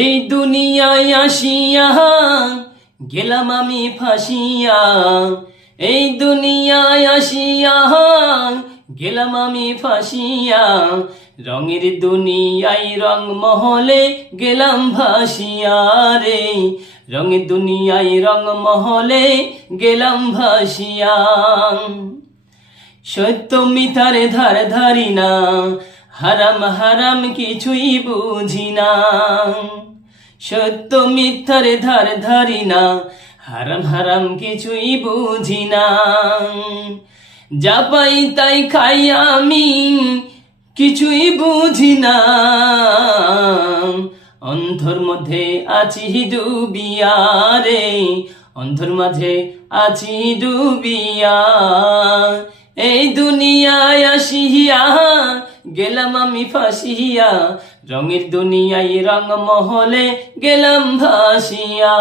এই দুনিয়ায় আসিয়া গেলাম আমি ফাঁসিয়া। এই দুনিয়ায় আসিয়া গেলাম আমি ফাঁসিয়া। রঙের দুনিয়ায় রং মহলে গেলাম ভাসিয়া রে। রঙের দুনিয়ায় রং মহলে গেলাম ভাসিয়া সত্য মিথারে ধার ধারি না হারাম হারাম কিছুই বুঝি না। সত্য মিথ্যারে ধার ধারি না, হারাম হারাম কিছুই বুঝি না। যা পাই তাই খাই আমি, কিছুই বুঝি না। অন্ধর মধ্যে আছি ডুবিয়া রে, অন্ধর মাঝে আছি ডুবিয়া। এই দুনিয়ায় আসিয়া গেলাম আমি ফাঁসিয়া রঙের দুনিয়ায় রং মহলে গেলাম ভাসিয়া।